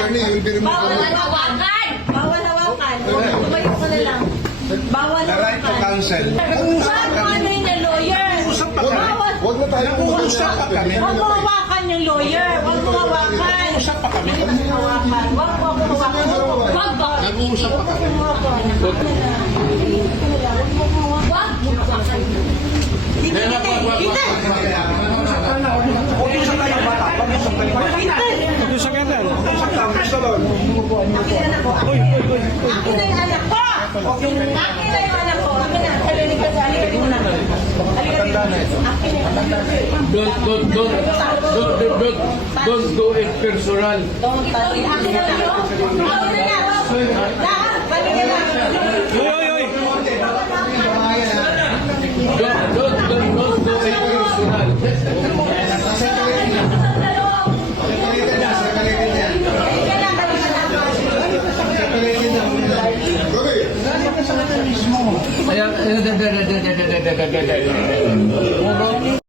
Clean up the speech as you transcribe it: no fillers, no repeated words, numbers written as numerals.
attorney, you will be removed. Bawal hawakan! Bawal hawakan. Tumayo ka na lang. Bawal The right to hawakan. counsel. Huwag mo ano yung lawyer. Bawal. Huwag na tayo Nag-uusap pa kami. Huwag mo hawakan yung lawyer. Huwag mo hawakan. Nag-uusap pa kami. Huwag mo hawakan. Huwag mo hawakan. Huwag ba? Nag-uusap pa kami. Huwag mo hawakan. Kita, kita. Kita. Utusan tayo bata. Pag-usap tayo bata. Utusan ka dyan. Utusan tayo. Gusto doon. Akin na yung anak ko. Akin na yung anak ko. Akin na. Halika ka sa halika mo na. Halika dito. Akin na yung anak ko. Don't do it personal. Akin na yun. Akin na yan. Lahat. Balik ka na. Oy! Don't do it personal. Gabi. Ayan.